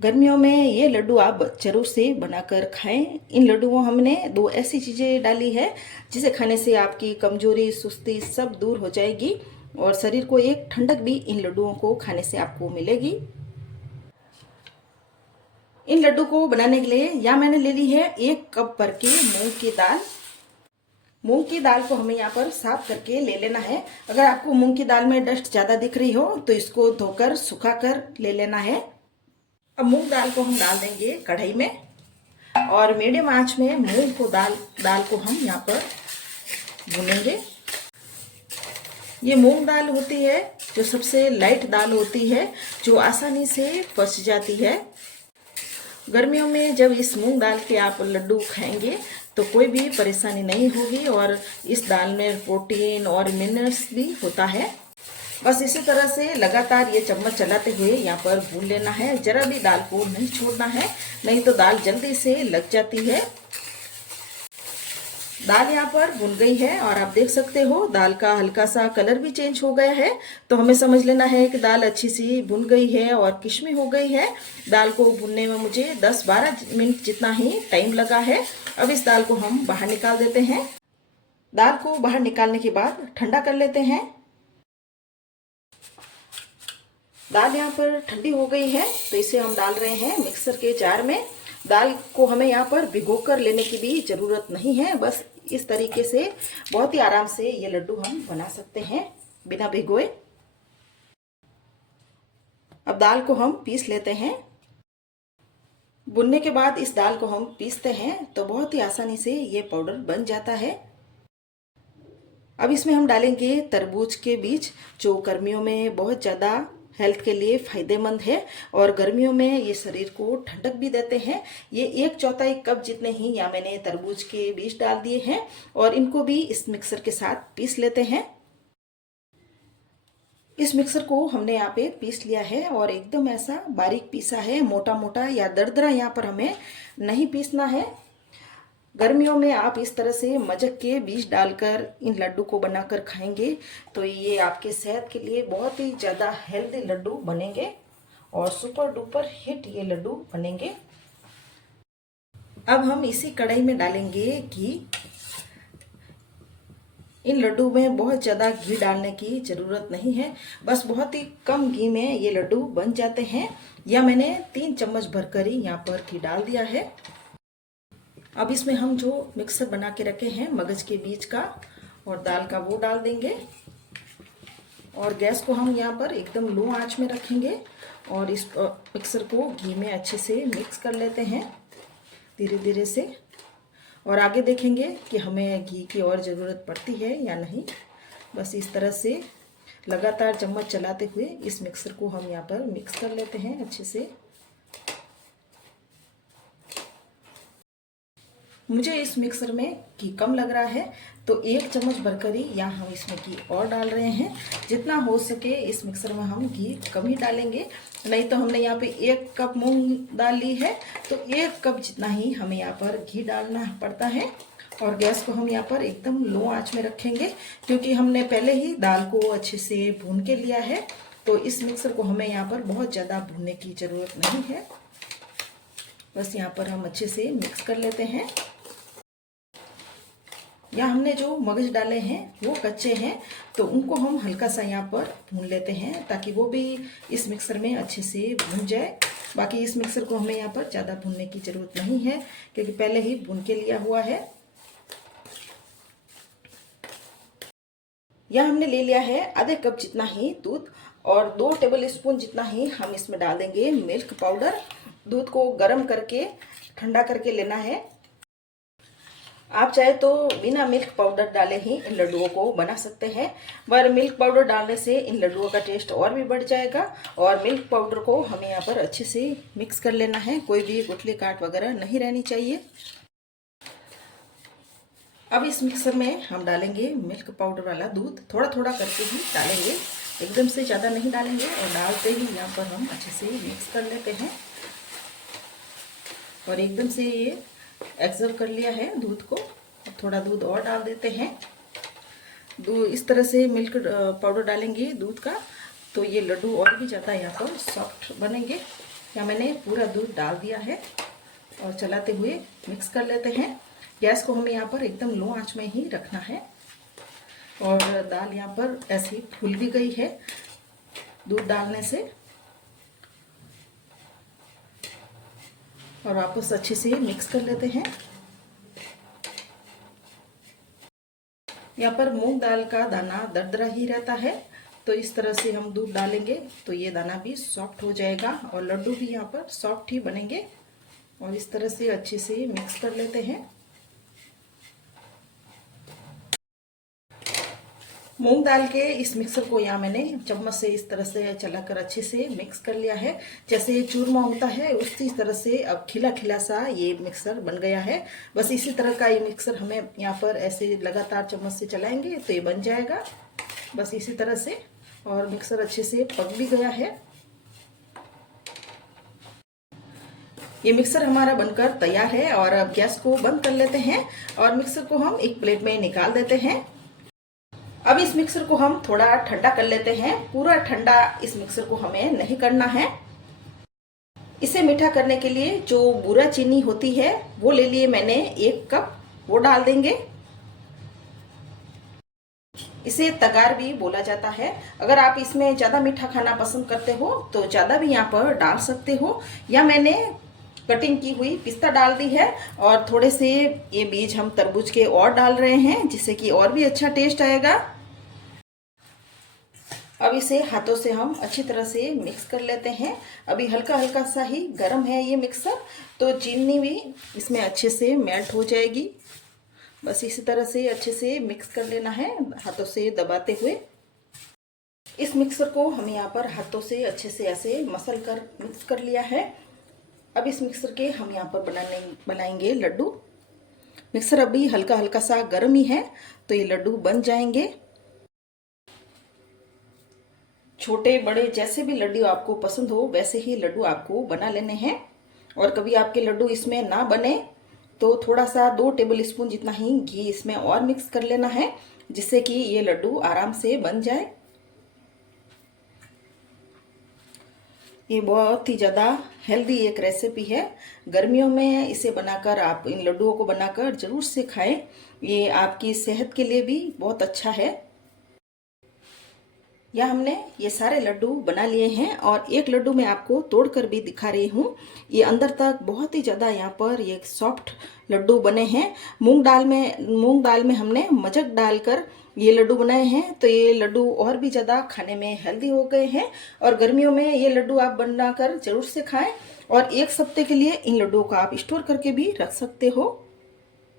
गर्मियों में ये लड्डू आप ज़रूर से बनाकर खाएं। इन लड्डुओं हमने दो ऐसी चीज़ें डाली है जिसे खाने से आपकी कमजोरी सुस्ती सब दूर हो जाएगी और शरीर को एक ठंडक भी इन लड्डुओं को खाने से आपको मिलेगी। इन लड्डू को बनाने के लिए यहाँ मैंने ले ली है 1 कप भर के मूंग की दाल। मूंग की दाल को हमें यहाँ पर साफ करके ले लेना है। अगर आपको मूंग की दाल में डस्ट ज़्यादा दिख रही हो तो इसको धोकर सुखा कर ले लेना है। अब मूंग दाल को हम डाल देंगे कढ़ाई में और मीडियम आंच में मूंग को दाल को हम यहाँ पर भूनेंगे। ये मूंग दाल होती है जो सबसे लाइट दाल होती है, जो आसानी से पच जाती है। गर्मियों में जब इस मूंग दाल के आप लड्डू खाएंगे तो कोई भी परेशानी नहीं होगी और इस दाल में प्रोटीन और मिनरल्स भी होता है। बस इसी तरह से लगातार ये चम्मच चलाते हुए यहाँ पर भून लेना है। जरा भी दाल को नहीं छोड़ना है, नहीं तो दाल जल्दी से लग जाती है। दाल यहाँ पर भुन गई है और आप देख सकते हो दाल का हल्का सा कलर भी चेंज हो गया है, तो हमें समझ लेना है कि दाल अच्छी सी भुन गई है और किस्मी हो गई है। दाल को भुनने में मुझे 10-12 मिनट जितना ही टाइम लगा है। अब इस दाल को हम बाहर निकाल देते हैं। दाल को बाहर निकालने के बाद ठंडा कर लेते हैं। दाल यहाँ पर ठंडी हो गई है तो इसे हम डाल रहे हैं मिक्सर के जार में। दाल को हमें यहाँ पर भिगोकर लेने की भी ज़रूरत नहीं है, बस इस तरीके से बहुत ही आराम से ये लड्डू हम बना सकते हैं बिना भिगोए। अब दाल को हम पीस लेते हैं। भुनने के बाद इस दाल को हम पीसते हैं तो बहुत ही आसानी से ये पाउडर बन जाता है। अब इसमें हम डालेंगे तरबूज के बीज, जो गर्मियों में बहुत ज़्यादा हेल्थ के लिए फायदेमंद है और गर्मियों में ये शरीर को ठंडक भी देते हैं। ये 1/4 कप जितने ही यहाँ मैंने तरबूज के बीज डाल दिए हैं और इनको भी इस मिक्सर के साथ पीस लेते हैं। इस मिक्सर को हमने यहाँ पे पीस लिया है और एकदम ऐसा बारीक पीसा है, मोटा मोटा या दरदरा यहाँ पर हमें नहीं पीसना है। गर्मियों में आप इस तरह से मजक के बीज डालकर इन लड्डू को बनाकर खाएंगे तो ये आपके सेहत के लिए बहुत ही ज़्यादा हेल्दी लड्डू बनेंगे और सुपर डुपर हिट ये लड्डू बनेंगे। अब हम इसी कढ़ाई में डालेंगे घी। इन लड्डू में बहुत ज़्यादा घी डालने की ज़रूरत नहीं है, बस बहुत ही कम घी में ये लड्डू बन जाते हैं। या मैंने 3 चम्मच भरकर ही यहाँ पर घी डाल दिया है। अब इसमें हम जो मिक्सर बना के रखे हैं मगज के बीज का और दाल का, वो डाल देंगे और गैस को हम यहाँ पर एकदम लो आंच में रखेंगे और इस मिक्सर को घी में अच्छे से मिक्स कर लेते हैं धीरे धीरे से। और आगे देखेंगे कि हमें घी की और ज़रूरत पड़ती है या नहीं। बस इस तरह से लगातार चम्मच चलाते हुए इस मिक्सर को हम यहाँ पर मिक्स कर लेते हैं अच्छे से। मुझे इस मिक्सर में घी कम लग रहा है तो 1 चम्मच भरकर ही यहाँ हम इसमें घी और डाल रहे हैं। जितना हो सके इस मिक्सर में हम घी कम ही डालेंगे, नहीं तो हमने यहाँ पे 1 कप मूंग दाल ली है तो 1 कप जितना ही हमें यहाँ पर घी डालना पड़ता है। और गैस को हम यहाँ पर एकदम लो आंच में रखेंगे क्योंकि हमने पहले ही दाल को अच्छे से भून के लिया है, तो इस मिक्सर को हमें यहाँ पर बहुत ज़्यादा भूनने की ज़रूरत नहीं है। बस यहाँ पर हम अच्छे से मिक्स कर लेते हैं। या हमने जो मगज डाले हैं वो कच्चे हैं तो उनको हम हल्का सा यहाँ पर भून लेते हैं ताकि वो भी इस मिक्सर में अच्छे से भून जाए। बाकी इस मिक्सर को हमें यहाँ पर ज़्यादा भूनने की ज़रूरत नहीं है क्योंकि पहले ही भून के लिया हुआ है। यहाँ हमने ले लिया है आधे कप जितना ही दूध और 2 टेबल स्पून जितना ही हम इसमें डाल देंगे मिल्क पाउडर। दूध को गर्म करके ठंडा करके लेना है। आप चाहे तो बिना मिल्क पाउडर डाले ही इन लड्डुओं को बना सकते हैं, पर मिल्क पाउडर डालने से इन लड्डुओं का टेस्ट और भी बढ़ जाएगा। और मिल्क पाउडर को हमें यहाँ पर अच्छे से मिक्स कर लेना है, कोई भी गुठली काट वगैरह नहीं रहनी चाहिए। अब इस मिक्सर में हम डालेंगे मिल्क पाउडर वाला दूध, थोड़ा थोड़ा करके ही डालेंगे, एकदम से ज़्यादा नहीं डालेंगे। और डालते ही यहाँ पर हम अच्छे से मिक्स कर लेते हैं और एकदम से ये एब्जॉर्ब कर लिया है दूध को। थोड़ा दूध और डाल देते हैं। दूध इस तरह से मिल्क पाउडर डालेंगे दूध का तो ये लड्डू और भी ज़्यादा यहाँ पर सॉफ्ट बनेंगे। यहाँ मैंने पूरा दूध डाल दिया है और चलाते हुए मिक्स कर लेते हैं। गैस को हमें यहाँ पर एकदम लो आंच में ही रखना है। और दाल यहाँ पर ऐसी फूल भी गई है दूध डालने से। और वापस अच्छे से मिक्स कर लेते हैं। यहाँ पर मूंग दाल का दाना दरदरा ही रहता है, तो इस तरह से हम दूध डालेंगे तो ये दाना भी सॉफ्ट हो जाएगा और लड्डू भी यहाँ पर सॉफ्ट ही बनेंगे। और इस तरह से अच्छे से मिक्स कर लेते हैं। मूंग दाल के इस मिक्सर को यहाँ मैंने चम्मच से इस तरह से चलाकर अच्छे से मिक्स कर लिया है। जैसे चूरमा होता है उसी तरह से अब खिला खिला सा ये मिक्सर बन गया है। बस इसी तरह का ये मिक्सर हमें यहाँ पर ऐसे लगातार चम्मच से चलाएंगे तो ये बन जाएगा, बस इसी तरह से। और मिक्सर अच्छे से पक भी गया है। ये मिक्सर हमारा बनकर तैयार है और अब गैस को बंद कर लेते हैं और मिक्सर को हम एक प्लेट में निकाल देते हैं। अब इस मिक्सर को हम थोड़ा ठंडा कर लेते हैं। पूरा ठंडा इस मिक्सर को हमें नहीं करना है। इसे मीठा करने के लिए जो बूरा चीनी होती है वो ले लिए मैंने 1 कप, वो डाल देंगे। इसे तगार भी बोला जाता है। अगर आप इसमें ज़्यादा मीठा खाना पसंद करते हो तो ज़्यादा भी यहाँ पर डाल सकते हो। या मैंने कटिंग की हुई पिस्ता डाल दी है और थोड़े से ये बीज हम तरबूज के और डाल रहे हैं जिससे कि और भी अच्छा टेस्ट आएगा। अब इसे हाथों से हम अच्छी तरह से मिक्स कर लेते हैं। अभी हल्का हल्का सा ही गर्म है ये मिक्सर, तो चीनी भी इसमें अच्छे से मेल्ट हो जाएगी। बस इसी तरह से अच्छे से मिक्स कर लेना है हाथों से दबाते हुए। इस मिक्सर को हम यहाँ पर हाथों से अच्छे से ऐसे मसल कर मिक्स कर लिया है। अब इस मिक्सर के हम यहाँ पर बनाएंगे लड्डू। मिक्सर अभी हल्का हल्का सा गर्म ही है तो ये लड्डू बन जाएंगे। छोटे बड़े जैसे भी लड्डू आपको पसंद हो वैसे ही लड्डू आपको बना लेने हैं। और कभी आपके लड्डू इसमें ना बने तो थोड़ा सा 2 टेबल स्पून जितना ही घी इसमें और मिक्स कर लेना है जिससे कि ये लड्डू आराम से बन जाए। ये बहुत ही ज़्यादा हेल्दी एक रेसिपी है। गर्मियों में इसे बनाकर आप इन लड्डुओं को बनाकर ज़रूर से खाएं। ये आपकी सेहत के लिए भी बहुत अच्छा है। या हमने ये सारे लड्डू बना लिए हैं और एक लड्डू मैं आपको तोड़कर भी दिखा रही हूँ। ये अंदर तक बहुत ही ज़्यादा यहाँ पर ये सॉफ्ट लड्डू बने हैं। मूंग दाल में हमने मजक डालकर ये लड्डू बनाए हैं तो ये लड्डू और भी ज़्यादा खाने में हेल्दी हो गए हैं। और गर्मियों में ये लड्डू आप बनाकर ज़रूर से खाएं और 1 हफ्ते के लिए इन लड्डुओं को आप स्टोर करके भी रख सकते हो।